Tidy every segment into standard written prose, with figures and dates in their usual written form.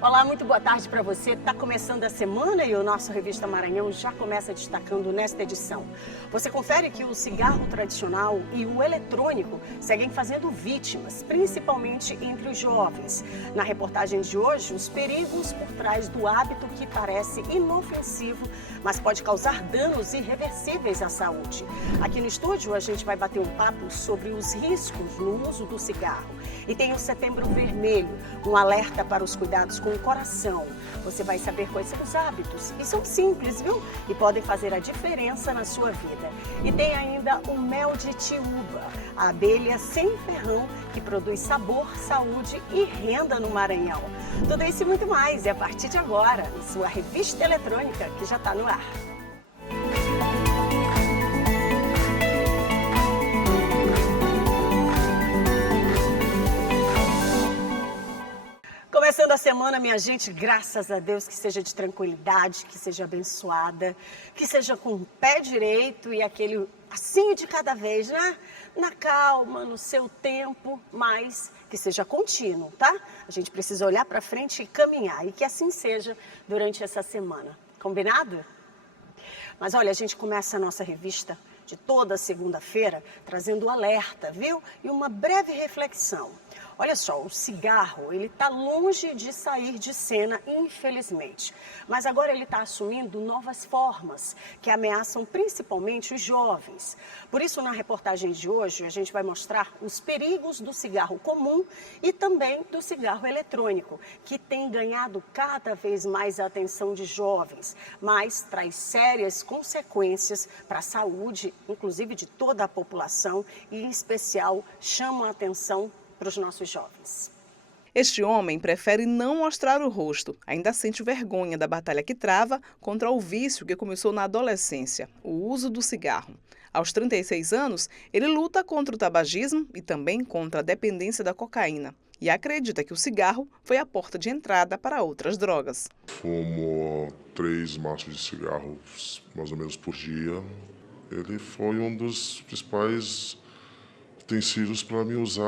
Olá, muito boa tarde para você. Está começando a semana e o nosso Revista Maranhão já começa destacando nesta edição. Você confere que o cigarro tradicional e o eletrônico seguem fazendo vítimas, principalmente entre os jovens. Na reportagem de hoje, os perigos por trás do hábito que parece inofensivo, mas pode causar danos irreversíveis à saúde. Aqui no estúdio, a gente vai bater um papo sobre os riscos no uso do cigarro. E tem o Setembro Vermelho, um alerta para os cuidados com o coração. Você vai saber quais são os hábitos. E são simples, viu? E podem fazer a diferença na sua vida. E tem ainda o mel de tiúba, a abelha sem ferrão que produz sabor, saúde e renda no Maranhão. Tudo isso e muito mais é a partir de agora, em sua revista eletrônica, que já está no ar. Começando a semana, minha gente, graças a Deus, que seja de tranquilidade, que seja abençoada, que seja com o pé direito e aquele passinho de cada vez, né? Na calma, no seu tempo, mas que seja contínuo, tá? A gente precisa olhar para frente e caminhar, e que assim seja durante essa semana. Combinado? Mas olha, a gente começa a nossa revista de toda segunda-feira trazendo um alerta, viu? E uma breve reflexão. Olha só, o cigarro, ele está longe de sair de cena, infelizmente. Mas agora ele está assumindo novas formas que ameaçam principalmente os jovens. Por isso, na reportagem de hoje, a gente vai mostrar os perigos do cigarro comum e também do cigarro eletrônico, que tem ganhado cada vez mais a atenção de jovens, mas traz sérias consequências para a saúde, inclusive de toda a população, e em especial chama a atenção para os nossos jovens. Este homem prefere não mostrar o rosto, ainda sente vergonha da batalha que trava contra o vício que começou na adolescência, o uso do cigarro. Aos 36 anos, ele luta contra o tabagismo e também contra a dependência da cocaína. E acredita que o cigarro foi a porta de entrada para outras drogas. Fumo 3 maços de cigarros mais ou menos por dia. Ele foi um dos principais utensílios para me usar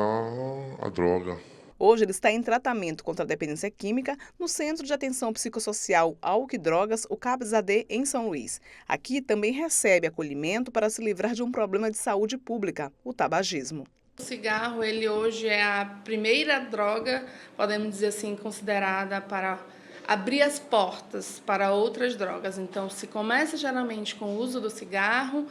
a droga. Hoje ele está em tratamento contra a dependência química no Centro de Atenção Psicossocial Álcool e Drogas, o CAPS-AD, em São Luís. Aqui também recebe acolhimento para se livrar de um problema de saúde pública, o tabagismo. O cigarro, ele hoje é a primeira droga, podemos dizer assim, considerada para abrir as portas para outras drogas. Então, se começa geralmente com o uso do cigarro,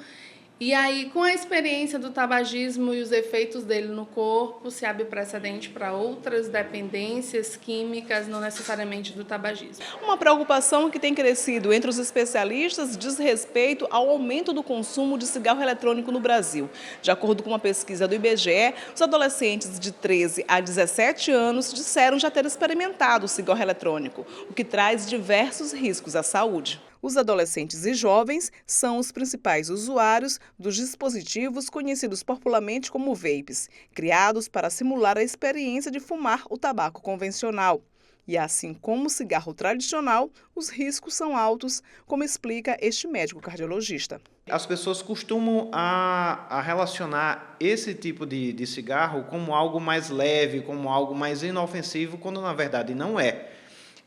e aí, com a experiência do tabagismo e os efeitos dele no corpo, se abre precedente para outras dependências químicas, não necessariamente do tabagismo. Uma preocupação que tem crescido entre os especialistas diz respeito ao aumento do consumo de cigarro eletrônico no Brasil. De acordo com uma pesquisa do IBGE, os adolescentes de 13 a 17 anos disseram já ter experimentado o cigarro eletrônico, o que traz diversos riscos à saúde. Os adolescentes e jovens são os principais usuários dos dispositivos conhecidos popularmente como vapes, criados para simular a experiência de fumar o tabaco convencional. E assim como o cigarro tradicional, os riscos são altos, como explica este médico cardiologista. As pessoas costumam a relacionar esse tipo de cigarro como algo mais leve, como algo mais inofensivo, quando na verdade não é.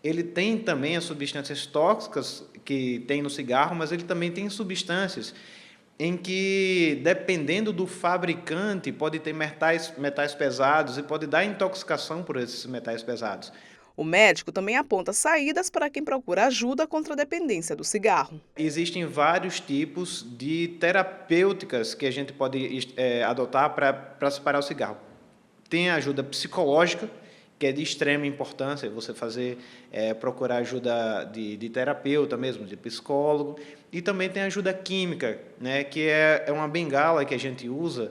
Ele tem também as substâncias tóxicas que tem no cigarro, mas ele também tem substâncias em que, dependendo do fabricante, pode ter metais pesados e pode dar intoxicação por esses metais pesados. O médico também aponta saídas para quem procura ajuda contra a dependência do cigarro. Existem vários tipos de terapêuticas que a gente pode adotar para separar o cigarro. Tem a ajuda psicológica, que é de extrema importância, você procurar ajuda de terapeuta mesmo, de psicólogo, e também tem ajuda química, né, que é uma bengala que a gente usa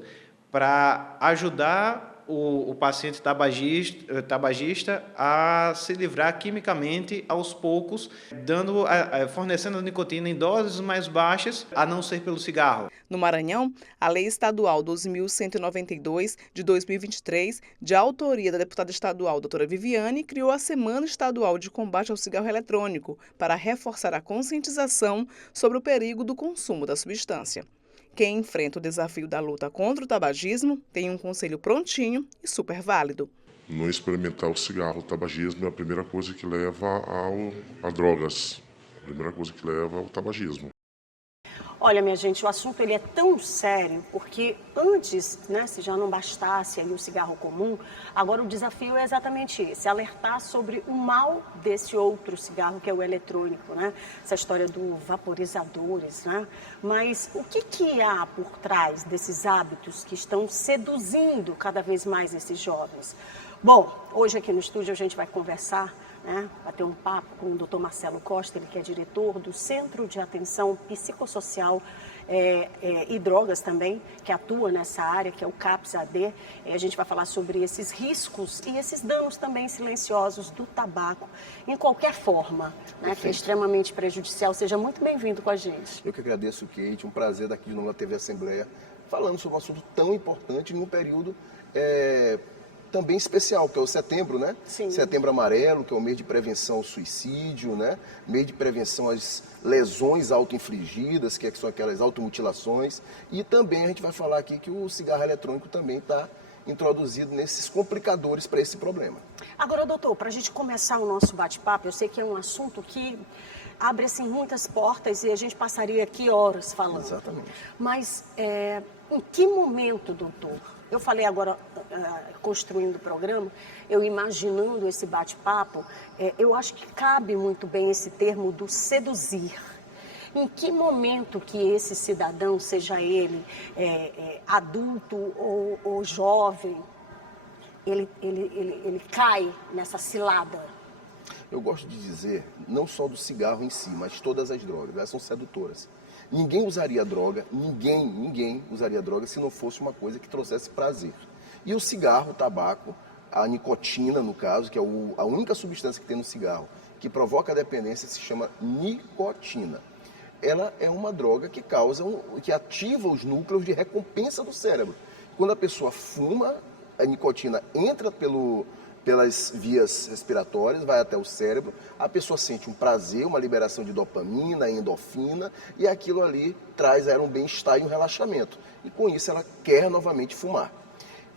para ajudar o paciente tabagista a se livrar quimicamente aos poucos, fornecendo a nicotina em doses mais baixas, a não ser pelo cigarro. No Maranhão, a Lei Estadual 12.192, de 2023, de autoria da deputada estadual doutora Viviane, criou a Semana Estadual de Combate ao Cigarro Eletrônico para reforçar a conscientização sobre o perigo do consumo da substância. Quem enfrenta o desafio da luta contra o tabagismo tem um conselho prontinho e super válido. não experimentar o cigarro. O tabagismo é a primeira coisa que leva a drogas. A primeira coisa que leva ao tabagismo. Olha, minha gente, o assunto ele é tão sério, porque antes, né, se já não bastasse aí o cigarro comum, agora o desafio é exatamente esse, alertar sobre o mal desse outro cigarro que é o eletrônico, né? Essa história do vaporizadores, né? Mas o que há por trás desses hábitos que estão seduzindo cada vez mais esses jovens? Bom, hoje aqui no estúdio a gente vai conversar, né, bater um papo com o Dr. Marcelo Costa, ele que é diretor do Centro de Atenção Psicossocial e Drogas também, que atua nessa área, que é o CAPS-AD. A gente vai falar sobre esses riscos e esses danos também silenciosos do tabaco, em qualquer forma, né, que é extremamente prejudicial. Seja muito bem-vindo com a gente. Eu que agradeço, Kate, um prazer daqui de novo na TV Assembleia, falando sobre um assunto tão importante num período também especial, que é o setembro, né? Sim. Setembro Amarelo, que é o mês de prevenção ao suicídio, né? Mês de prevenção às lesões auto-infligidas, que são aquelas automutilações. E também a gente vai falar aqui que o cigarro eletrônico também está introduzido nesses complicadores para esse problema. Agora, doutor, para a gente começar o nosso bate-papo, eu sei que é um assunto que abre assim, muitas portas e a gente passaria aqui horas falando. Exatamente. Mas em que momento, doutor? Eu falei agora, construindo o programa, eu imaginando esse bate-papo, eu acho que cabe muito bem esse termo do seduzir. Em que momento que esse cidadão, seja ele adulto ou jovem, ele cai nessa cilada? Eu gosto de dizer, não só do cigarro em si, mas todas as drogas, elas são sedutoras. Ninguém usaria droga, ninguém usaria droga se não fosse uma coisa que trouxesse prazer. E o cigarro, o tabaco, a nicotina, no caso, que é a única substância que tem no cigarro que provoca a dependência, se chama nicotina. Ela é uma droga que que ativa os núcleos de recompensa do cérebro. Quando a pessoa fuma, a nicotina entra pelas vias respiratórias, vai até o cérebro, a pessoa sente um prazer, uma liberação de dopamina, endorfina, e aquilo ali traz a ela um bem-estar e um relaxamento. E com isso ela quer novamente fumar.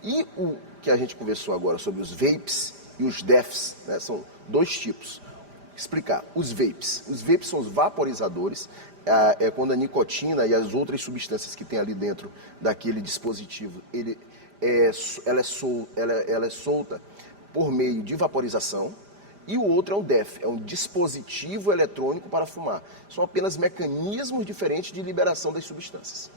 E o que a gente conversou agora sobre os vapes e os DEFs, né, são dois tipos. Explicar, os vapes são os vaporizadores, quando a nicotina e as outras substâncias que tem ali dentro daquele dispositivo, ela é solta por meio de vaporização, e o outro é um DEF, é um dispositivo eletrônico para fumar. São apenas mecanismos diferentes de liberação das substâncias.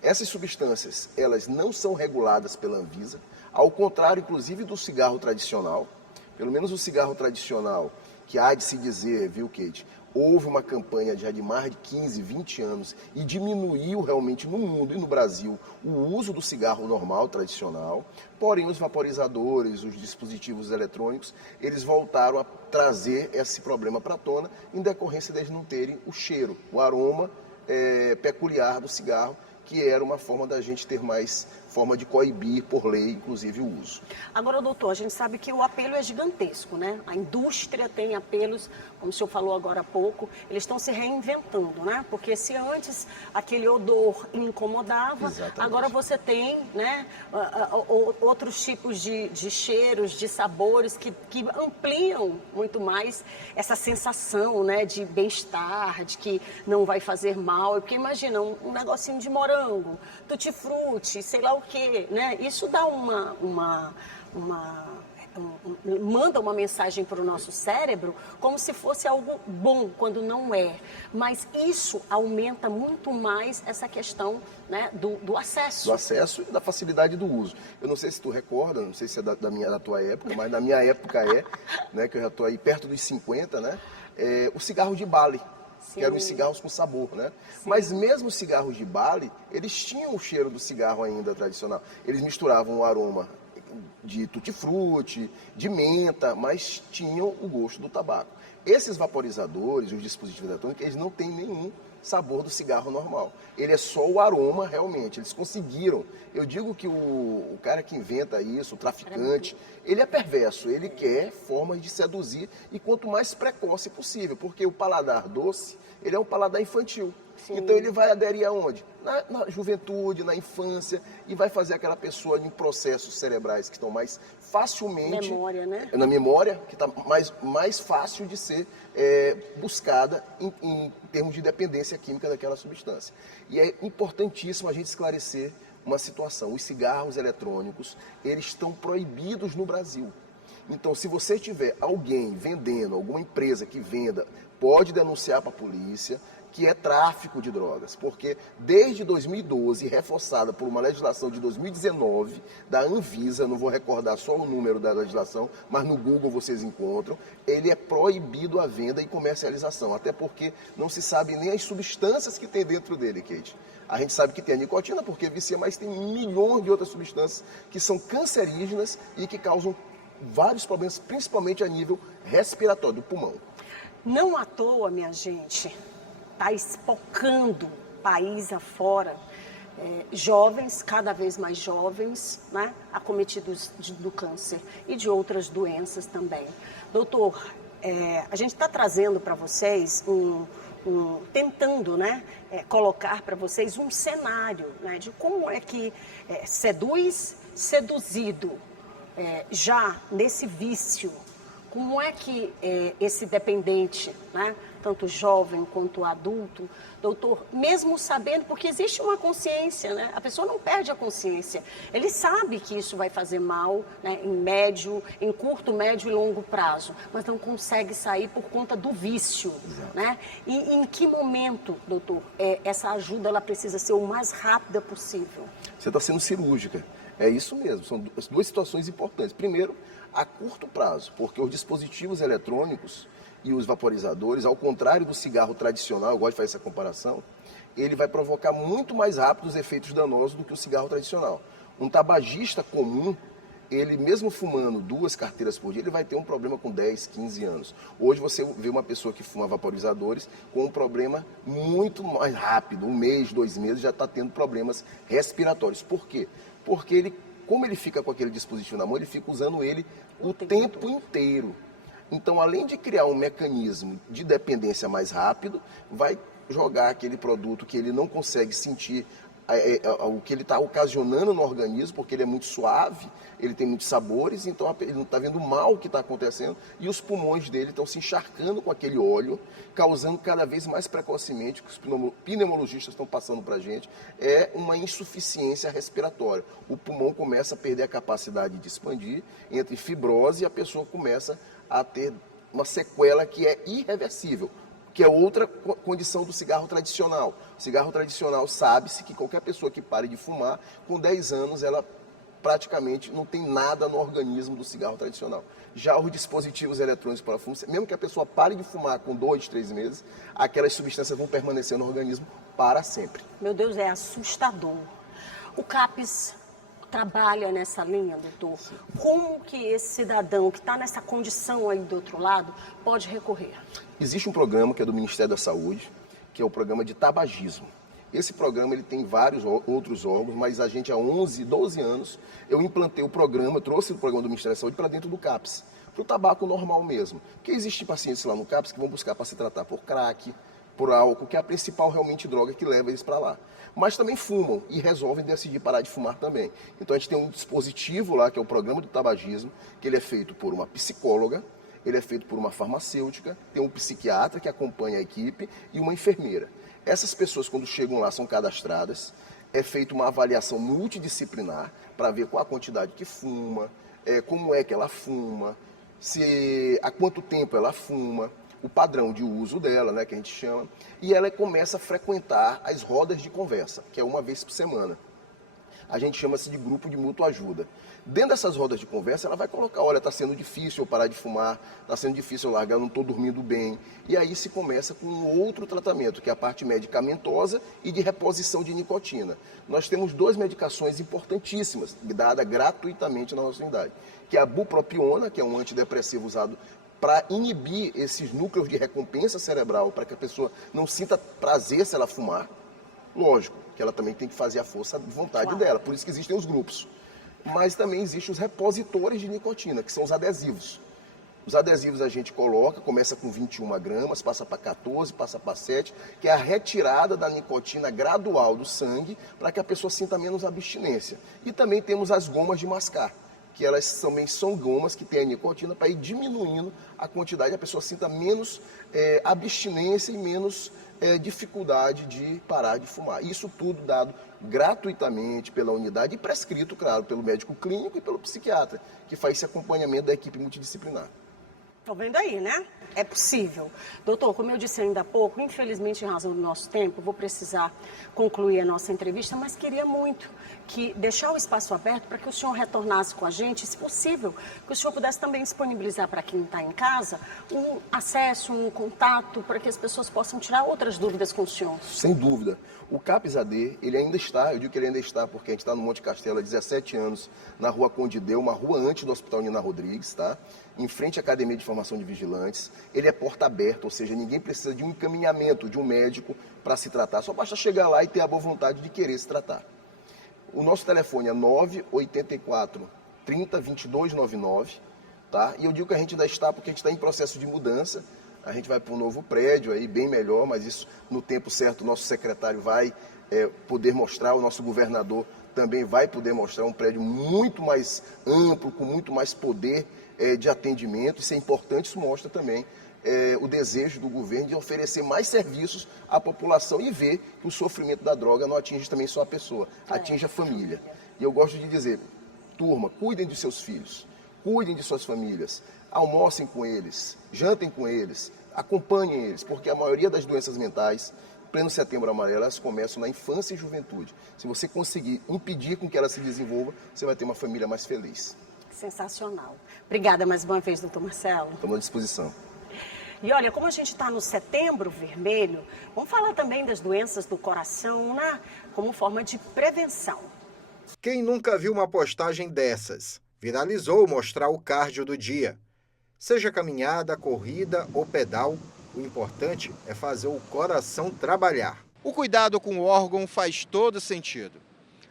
Essas substâncias, elas não são reguladas pela Anvisa, ao contrário, inclusive, do cigarro tradicional. Pelo menos o cigarro tradicional, que há de se dizer, viu, Kate, houve uma campanha já de mais de 15, 20 anos e diminuiu realmente no mundo e no Brasil o uso do cigarro normal, tradicional. Porém, os vaporizadores, os dispositivos eletrônicos, eles voltaram a trazer esse problema para a tona em decorrência deles não terem o cheiro, o aroma peculiar do cigarro, que era uma forma da gente ter mais forma de coibir por lei, inclusive, o uso. Agora, doutor, a gente sabe que o apelo é gigantesco, né? A indústria tem apelos, como o senhor falou agora há pouco, eles estão se reinventando, né? Porque se antes aquele odor incomodava, Exatamente. Agora você tem, né, outros tipos de cheiros, de sabores que ampliam muito mais essa sensação, né, de bem-estar, de que não vai fazer mal. Porque imagina, um negocinho de morango, tutti-frutti, sei lá o quê, né? Isso dá manda uma mensagem para o nosso cérebro como se fosse algo bom, quando não é. Mas isso aumenta muito mais essa questão, né, do acesso. Do acesso e da facilidade do uso. Eu não sei se tu recorda, não sei se é da tua época, mas na minha época né, que eu já estou aí perto dos 50, né? O cigarro de Bali. Que eram os cigarros com sabor, né? Sim. Mas mesmo os cigarros de Bali, eles tinham o cheiro do cigarro ainda tradicional. Eles misturavam o aroma de tutti-frutti, de menta, mas tinham o gosto do tabaco. Esses vaporizadores, os dispositivos eletrônicos, eles não têm nenhum sabor do cigarro normal. Ele é só o aroma realmente, eles conseguiram. Eu digo que o cara que inventa isso, o traficante, ele é perverso, ele quer formas de seduzir e quanto mais precoce possível, porque o paladar doce, ele é um paladar infantil. Sim. Então ele vai aderir aonde? Na juventude, na infância, e vai fazer aquela pessoa em processos cerebrais que estão mais facilmente... Memória, né? Na memória, que está mais fácil de ser buscada em termos de dependência química daquela substância. E é importantíssimo a gente esclarecer uma situação. Os cigarros eletrônicos, eles estão proibidos no Brasil. Então, se você tiver alguém vendendo, alguma empresa que venda, pode denunciar para a polícia que é tráfico de drogas, porque desde 2012, reforçada por uma legislação de 2019 da Anvisa, não vou recordar só o número da legislação, mas no Google vocês encontram, ele é proibido a venda e comercialização, até porque não se sabe nem as substâncias que tem dentro dele, Kate. A gente sabe que tem a nicotina porque vicia, mas tem milhões de outras substâncias que são cancerígenas e que causam vários problemas, principalmente a nível respiratório, do pulmão. Não à toa, minha gente, está espocando país afora, jovens, cada vez mais jovens, né, acometidos do câncer e de outras doenças também. Doutor, a gente está trazendo para vocês tentando, né, colocar para vocês um cenário, né, de como é que seduzido, já nesse vício, como é que esse dependente, né, tanto jovem quanto adulto, doutor, mesmo sabendo, porque existe uma consciência, né, a pessoa não perde a consciência, ele sabe que isso vai fazer mal, né, em curto, médio e longo prazo, mas não consegue sair por conta do vício, né? E em que momento, doutor, essa ajuda ela precisa ser o mais rápida possível? Você está sendo cirúrgica. É isso mesmo, são duas situações importantes. Primeiro, a curto prazo, porque os dispositivos eletrônicos e os vaporizadores, ao contrário do cigarro tradicional, eu gosto de fazer essa comparação, ele vai provocar muito mais rápido os efeitos danosos do que o cigarro tradicional. Um tabagista comum, ele mesmo fumando 2 carteiras por dia, ele vai ter um problema com 10, 15 anos. Hoje você vê uma pessoa que fuma vaporizadores com um problema muito mais rápido, 1 mês, 2 meses, já está tendo problemas respiratórios. Por quê? Porque como ele fica com aquele dispositivo na mão, ele fica usando ele o tempo inteiro. Então, além de criar um mecanismo de dependência mais rápido, vai jogar aquele produto que ele não consegue sentir o que ele está ocasionando no organismo, porque ele é muito suave, ele tem muitos sabores, então ele não está vendo o mal que está acontecendo, e os pulmões dele estão se encharcando com aquele óleo, causando cada vez mais precocemente, o que os pneumologistas estão passando para a gente, é uma insuficiência respiratória. O pulmão começa a perder a capacidade de expandir, entra em fibrose e a pessoa começa a ter uma sequela que é irreversível, que é outra condição do cigarro tradicional. O cigarro tradicional sabe-se que qualquer pessoa que pare de fumar, com 10 anos, ela praticamente não tem nada no organismo do cigarro tradicional. Já os dispositivos eletrônicos para fumo, mesmo que a pessoa pare de fumar com 2, 3 meses, aquelas substâncias vão permanecer no organismo para sempre. Meu Deus, é assustador. O CAPES trabalha nessa linha, doutor? Sim. Como que esse cidadão que está nessa condição aí do outro lado pode recorrer? Existe um programa que é do Ministério da Saúde, que é o programa de tabagismo. Esse programa ele tem vários outros órgãos, mas a gente há 11, 12 anos, eu implantei o programa, eu trouxe o programa do Ministério da Saúde para dentro do CAPES, para o tabaco normal mesmo. Porque existem pacientes lá no CAPES que vão buscar para se tratar por crack, por álcool, que é a principal realmente droga que leva eles para lá. Mas também fumam e resolvem decidir parar de fumar também. Então a gente tem um dispositivo lá, que é o programa do tabagismo, que ele é feito por uma psicóloga, ele é feito por uma farmacêutica, tem um psiquiatra que acompanha a equipe e uma enfermeira. Essas pessoas, quando chegam lá, são cadastradas, é feita uma avaliação multidisciplinar para ver qual a quantidade que fuma, como é que ela fuma, há quanto tempo ela fuma, o padrão de uso dela, né, que a gente chama, e ela começa a frequentar as rodas de conversa, que é uma vez por semana. A gente chama-se de grupo de mútua ajuda. Dentro dessas rodas de conversa, ela vai colocar, olha, está sendo difícil eu parar de fumar, está sendo difícil eu largar, eu não estou dormindo bem. E aí se começa com um outro tratamento, que é a parte medicamentosa e de reposição de nicotina. Nós temos 2 medicações importantíssimas, dadas gratuitamente na nossa unidade, que é a bupropiona, que é um antidepressivo usado para inibir esses núcleos de recompensa cerebral, para que a pessoa não sinta prazer se ela fumar. Lógico, que ela também tem que fazer a força de vontade dela, por isso que existem os grupos. Mas também existem os repositores de nicotina, que são os adesivos. Os adesivos a gente coloca, começa com 21 gramas, passa para 14, passa para 7, que é a retirada da nicotina gradual do sangue para que a pessoa sinta menos abstinência. E também temos as gomas de mascar, que elas também são gomas que têm a nicotina para ir diminuindo a quantidade, a pessoa sinta menos abstinência e menos dificuldade de parar de fumar. Isso tudo dado gratuitamente pela unidade e prescrito, claro, pelo médico clínico e pelo psiquiatra, que faz esse acompanhamento da equipe multidisciplinar. Estão vendo aí, né? É possível. Doutor, como eu disse ainda há pouco, infelizmente, em razão do nosso tempo, vou precisar concluir a nossa entrevista, mas queria muito que deixar o espaço aberto para que o senhor retornasse com a gente, se possível, que o senhor pudesse também disponibilizar para quem está em casa um acesso, um contato, para que as pessoas possam tirar outras dúvidas com o senhor. Sem dúvida. O CAPS-AD, ele ainda está, eu digo que ele ainda está porque a gente está no Monte Castelo há 17 anos, na Rua Conde Deu, uma rua antes do Hospital Nina Rodrigues, tá? Em frente à Academia de Formação de Vigilantes. Ele é porta aberta, ou seja, ninguém precisa de um encaminhamento de um médico para se tratar, só basta chegar lá e ter a boa vontade de querer se tratar. O nosso telefone é 984 30 22 99, tá? E eu digo que a gente ainda está porque a gente está em processo de mudança. A gente vai para um novo prédio aí, bem melhor, mas isso no tempo certo o nosso secretário vai poder mostrar, o nosso governador também vai poder mostrar um prédio muito mais amplo, com muito mais poder de atendimento. Isso é importante, isso mostra também o desejo do governo de oferecer mais serviços à população e ver que o sofrimento da droga não atinge também só a pessoa, atinge a família. E eu gosto de dizer, turma, cuidem de seus filhos, cuidem de suas famílias, almocem com eles, jantem com eles, acompanhem eles, porque a maioria das doenças mentais, pleno Setembro Amarelo, elas começam na infância e juventude. Se você conseguir impedir com que ela se desenvolva, você vai ter uma família mais feliz. Sensacional. Obrigada mais uma vez, doutor Marcelo. Estamos à disposição. E olha, como a gente está no Setembro Vermelho, vamos falar também das doenças do coração, né? Como forma de prevenção. Quem nunca viu uma postagem dessas? Viralizou mostrar o cardio do dia. Seja caminhada, corrida ou pedal, o importante é fazer o coração trabalhar. O cuidado com o órgão faz todo sentido.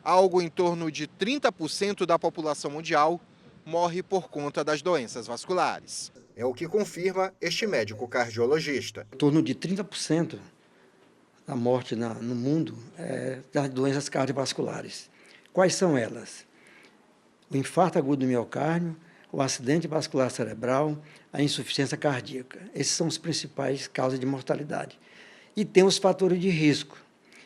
Algo em torno de 30% da população mundial morre por conta das doenças vasculares. É o que confirma este médico cardiologista. Em torno de 30% da morte no mundo é das doenças cardiovasculares. Quais são elas? O infarto agudo do miocárdio, o acidente vascular cerebral, a insuficiência cardíaca. Esses são os principais causas de mortalidade. E tem os fatores de risco,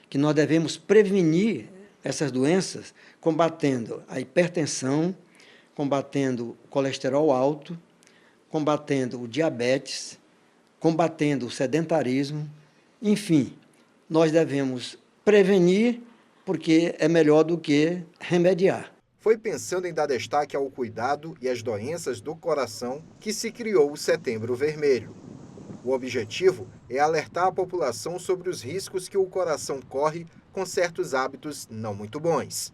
que nós devemos prevenir essas doenças combatendo a hipertensão, combatendo o colesterol alto, combatendo o diabetes, combatendo o sedentarismo. Enfim, nós devemos prevenir porque é melhor do que remediar. Foi pensando em dar destaque ao cuidado e às doenças do coração que se criou o Setembro Vermelho. O objetivo é alertar a população sobre os riscos que o coração corre com certos hábitos não muito bons.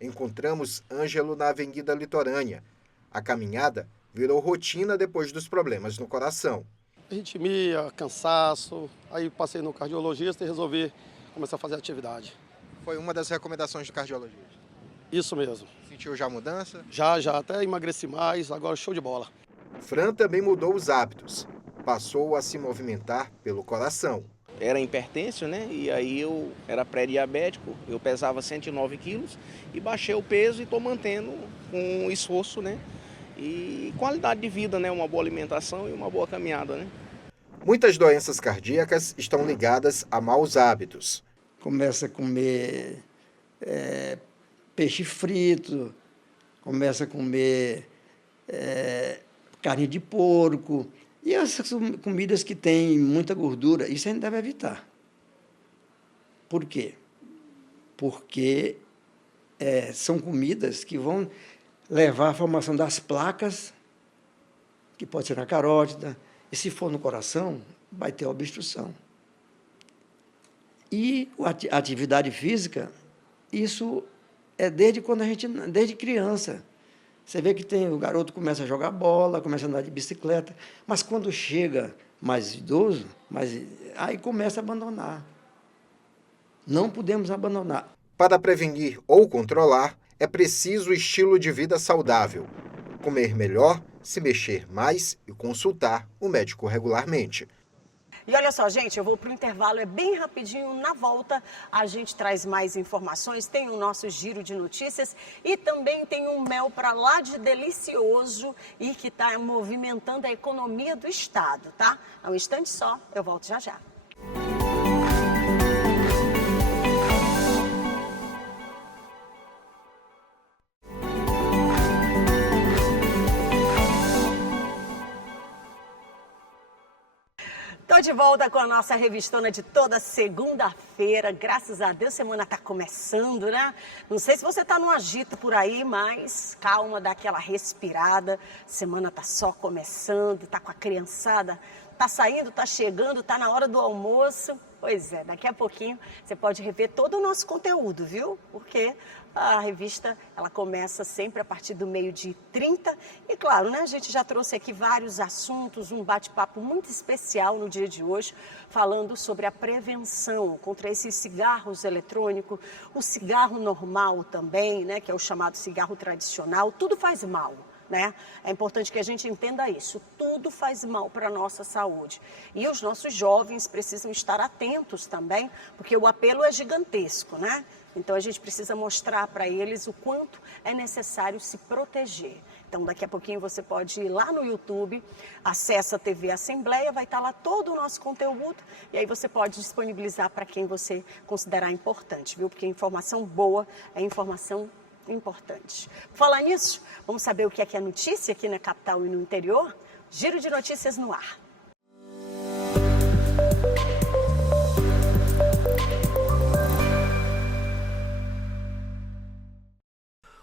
Encontramos Ângelo na Avenida Litorânea. A caminhada virou rotina depois dos problemas no coração. Arritmia, cansaço, aí passei no cardiologista e resolvi começar a fazer atividade. Foi uma das recomendações do cardiologista. Isso mesmo. Sentiu já mudança? Já, até emagreci mais, agora show de bola. Fran também mudou os hábitos. Passou a se movimentar pelo coração. Era hipertenso, né? E aí eu era pré-diabético, eu pesava 109 quilos e baixei o peso e estou mantendo com esforço, né? E qualidade de vida, né? Uma boa alimentação e uma boa caminhada, né? Muitas doenças cardíacas estão ligadas a maus hábitos. Começa a comer peixe frito, começa a comer carne de porco e essas comidas que têm muita gordura, isso a gente deve evitar. Por quê? Porque são comidas que vão levar à formação das placas, que pode ser na carótida, e se for no coração, vai ter obstrução. E a atividade física, isso é desde criança. Você vê que o garoto começa a jogar bola, começa a andar de bicicleta, mas quando chega mais idoso, aí começa a abandonar. Não podemos abandonar. Para prevenir ou controlar, é preciso estilo de vida saudável. comer melhor, se mexer mais e consultar o médico regularmente. E olha só, gente, eu vou para o intervalo, é bem rapidinho. Na volta, a gente traz mais informações, tem o nosso giro de notícias e também tem um mel para lá de delicioso e que está movimentando a economia do estado, tá? É um instante só, eu volto já já. Estou de volta com a nossa revistona de toda segunda-feira. Graças a Deus, a semana está começando, né? Não sei se você está num agito por aí, mas calma, dá aquela respirada. A semana está só começando, está com a criançada, está saindo, está chegando, está na hora do almoço. Pois é, daqui a pouquinho você pode rever todo o nosso conteúdo, viu? Porque a revista, ela começa sempre a partir do 12h30. E claro, né, a gente já trouxe aqui vários assuntos, um bate-papo muito especial no dia de hoje, falando sobre a prevenção contra esses cigarros eletrônicos, o cigarro normal também, né, que é o chamado cigarro tradicional. Tudo faz mal. Né? É importante que a gente entenda isso, tudo faz mal para a nossa saúde. E os nossos jovens precisam estar atentos também, porque o apelo é gigantesco, né? Então a gente precisa mostrar para eles o quanto é necessário se proteger. Então daqui a pouquinho você pode ir lá no YouTube, acessa a TV Assembleia, vai estar lá todo o nosso conteúdo e aí você pode disponibilizar para quem você considerar importante, viu? Porque informação boa é informação importante. Falar nisso, vamos saber o que é notícia aqui na capital e no interior? Giro de notícias no ar.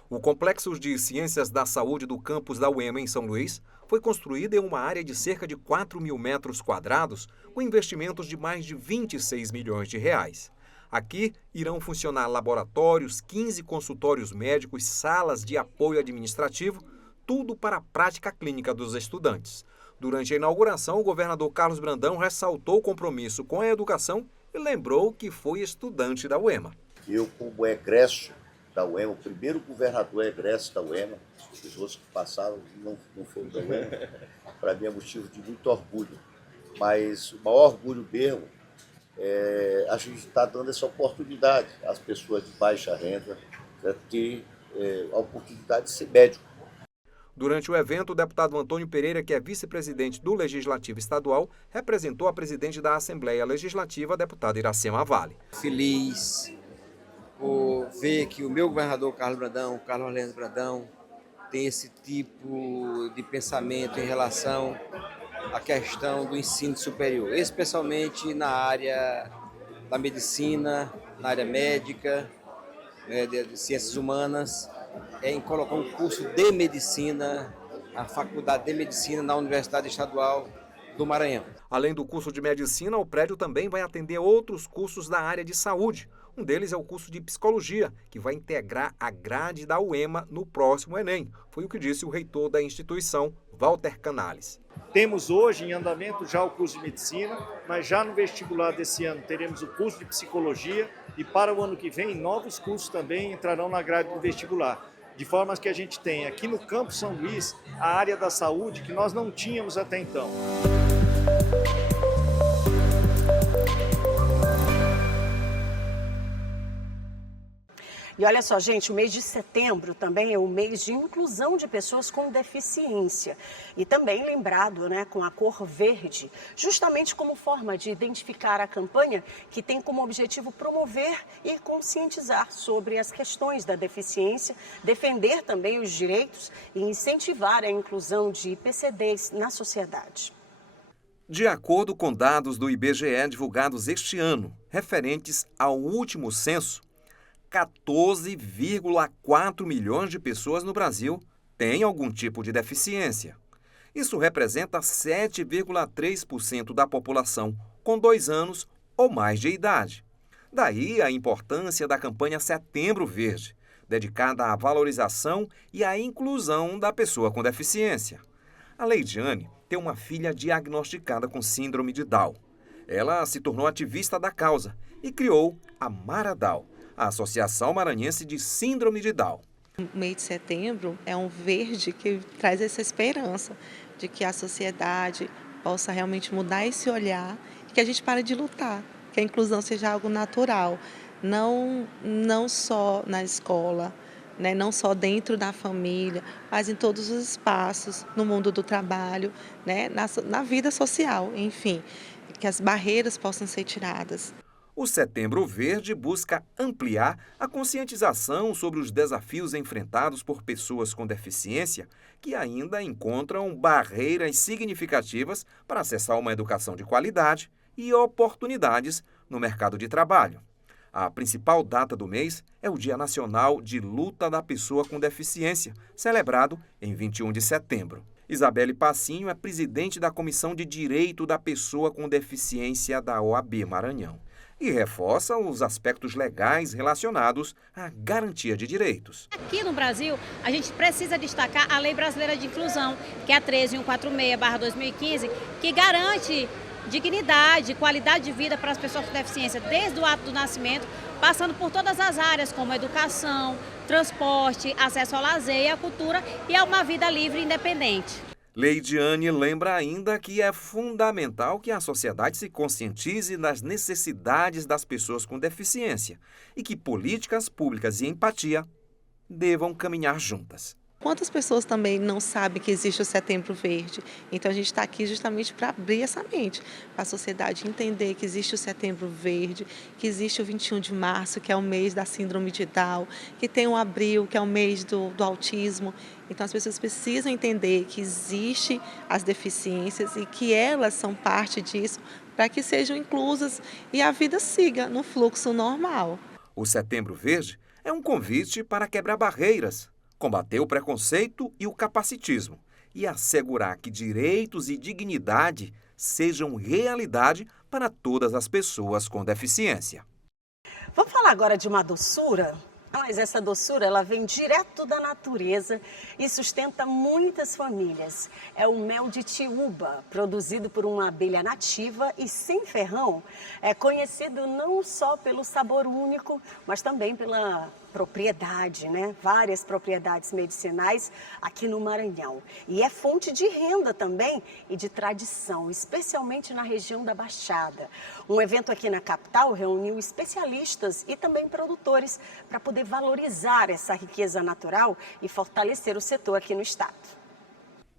O Complexo de Ciências da Saúde do campus da UEMA em São Luís foi construído em uma área de cerca de 4.000 metros quadrados, com investimentos de mais de 26 milhões de reais. Aqui irão funcionar laboratórios, 15 consultórios médicos, salas de apoio administrativo, tudo para a prática clínica dos estudantes. Durante a inauguração, o governador Carlos Brandão ressaltou o compromisso com a educação e lembrou que foi estudante da UEMA. Eu, como egresso da UEMA, o primeiro governador egresso da UEMA, os outros que passaram não foram da UEMA, para mim é motivo de muito orgulho. Mas o maior orgulho mesmo a gente está dando essa oportunidade às pessoas de baixa renda para ter a oportunidade de ser médico. Durante o evento, o deputado Antônio Pereira, que é vice-presidente do Legislativo Estadual, representou a presidente da Assembleia Legislativa, a deputada Iracema Vale. Feliz por ver que o meu governador Carlos Orlando Brandão, tem esse tipo de pensamento em relação a questão do ensino superior, especialmente na área da medicina, na área médica, de ciências humanas, em colocar um curso de medicina, a faculdade de medicina na Universidade Estadual do Maranhão. Além do curso de medicina, o prédio também vai atender outros cursos da área de saúde. Um deles é o curso de psicologia, que vai integrar a grade da UEMA no próximo Enem. Foi o que disse o reitor da instituição, Walter Canales. Temos hoje em andamento já o curso de medicina, mas já no vestibular desse ano teremos o curso de psicologia e para o ano que vem novos cursos também entrarão na grade do vestibular. De forma que a gente tem aqui no Campus São Luís a área da saúde que nós não tínhamos até então. E olha só, gente, o mês de setembro também é o mês de inclusão de pessoas com deficiência. E também lembrado, né, com a cor verde, justamente como forma de identificar a campanha que tem como objetivo promover e conscientizar sobre as questões da deficiência, defender também os direitos e incentivar a inclusão de PCDs na sociedade. De acordo com dados do IBGE divulgados este ano, referentes ao último censo, 14,4 milhões de pessoas no Brasil têm algum tipo de deficiência. Isso representa 7,3% da população com 2 anos ou mais de idade. Daí a importância da campanha Setembro Verde, dedicada à valorização e à inclusão da pessoa com deficiência. A Leidiane tem uma filha diagnosticada com síndrome de Down. Ela se tornou ativista da causa e criou a Maradal, a Associação Maranhense de Síndrome de Down. O mês de setembro é um verde que traz essa esperança de que a sociedade possa realmente mudar esse olhar e que a gente pare de lutar, que a inclusão seja algo natural, não só na escola, né, não só dentro da família, mas em todos os espaços, no mundo do trabalho, né, na vida social, enfim, que as barreiras possam ser tiradas. O Setembro Verde busca ampliar a conscientização sobre os desafios enfrentados por pessoas com deficiência que ainda encontram barreiras significativas para acessar uma educação de qualidade e oportunidades no mercado de trabalho. A principal data do mês é o Dia Nacional de Luta da Pessoa com Deficiência, celebrado em 21 de setembro. Isabelle Passinho é presidente da Comissão de Direito da Pessoa com Deficiência da OAB Maranhão e reforça os aspectos legais relacionados à garantia de direitos. Aqui no Brasil, a gente precisa destacar a Lei Brasileira de Inclusão, que é a 13146/2015, que garante dignidade, qualidade de vida para as pessoas com deficiência, desde o ato do nascimento, passando por todas as áreas, como educação, transporte, acesso ao lazer e à cultura e a uma vida livre e independente. Leidiane lembra ainda que é fundamental que a sociedade se conscientize das necessidades das pessoas com deficiência e que políticas públicas e empatia devam caminhar juntas. Quantas pessoas também não sabem que existe o Setembro Verde? Então a gente está aqui justamente para abrir essa mente, para a sociedade entender que existe o Setembro Verde, que existe o 21 de março, que é o mês da síndrome de Down, que tem o abril, que é o mês do autismo. Então as pessoas precisam entender que existem as deficiências e que elas são parte disso para que sejam inclusas e a vida siga no fluxo normal. O Setembro Verde é um convite para quebrar barreiras, combater o preconceito e o capacitismo e assegurar que direitos e dignidade sejam realidade para todas as pessoas com deficiência. Vamos falar agora de uma doçura? Mas essa doçura, ela vem direto da natureza e sustenta muitas famílias. É o mel de tiúba, produzido por uma abelha nativa e sem ferrão. É conhecido não só pelo sabor único, mas também pela propriedade, né? Várias propriedades medicinais aqui no Maranhão. E é fonte de renda também e de tradição, especialmente na região da Baixada. Um evento aqui na capital reuniu especialistas e também produtores para poder valorizar essa riqueza natural e fortalecer o setor aqui no estado.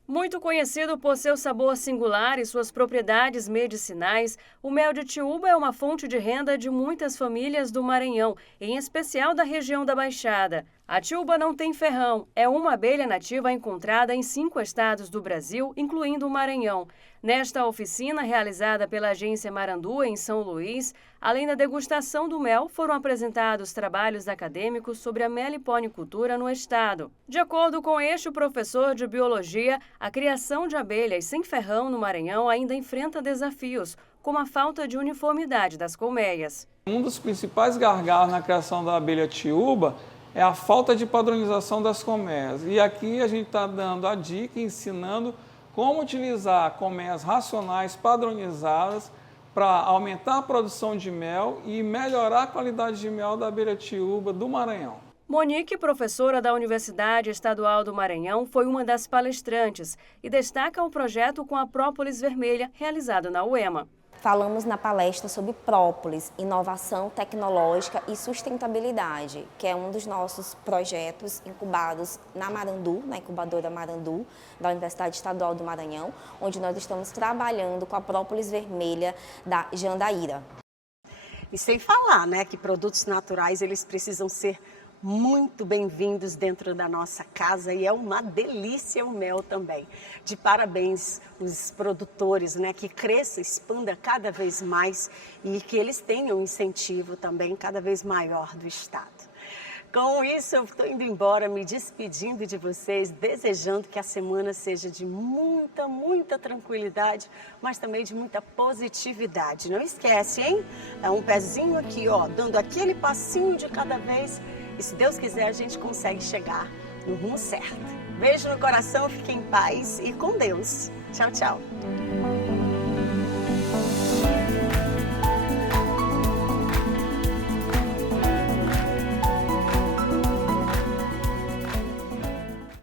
Muito conhecido por seu sabor singular e suas propriedades medicinais, o mel de tiúba é uma fonte de renda de muitas famílias do Maranhão, em especial da região da Baixada. A tiúba não tem ferrão, é uma abelha nativa encontrada em 5 estados do Brasil, incluindo o Maranhão. Nesta oficina, realizada pela agência Marandu, em São Luís, além da degustação do mel, foram apresentados trabalhos acadêmicos sobre a meliponicultura no estado. De acordo com este professor de biologia, a criação de abelhas sem ferrão no Maranhão ainda enfrenta desafios, como a falta de uniformidade das colmeias. Um dos principais gargalos na criação da abelha tiúba é a falta de padronização das colmeias. E aqui a gente está dando a dica, ensinando como utilizar colmeias racionais padronizadas para aumentar a produção de mel e melhorar a qualidade de mel da abelha tiúba do Maranhão. Monique, professora da Universidade Estadual do Maranhão, foi uma das palestrantes e destaca o projeto com a própolis vermelha realizado na UEMA. Falamos na palestra sobre própolis, inovação tecnológica e sustentabilidade, que é um dos nossos projetos incubados na Marandu, na incubadora Marandu, da Universidade Estadual do Maranhão, onde nós estamos trabalhando com a própolis vermelha da Jandaíra. E sem falar, né, que produtos naturais eles precisam ser muito bem-vindos dentro da nossa casa e é uma delícia o mel também. De parabéns os produtores, né, que cresça, expanda cada vez mais e que eles tenham um incentivo também cada vez maior do estado. Com isso, eu estou indo embora, me despedindo de vocês, desejando que a semana seja de muita tranquilidade, mas também de muita positividade. Não esquece, hein? É um pezinho aqui, ó, dando aquele passinho de cada vez. E se Deus quiser, a gente consegue chegar no rumo certo. Beijo no coração, fique em paz e com Deus. Tchau, tchau.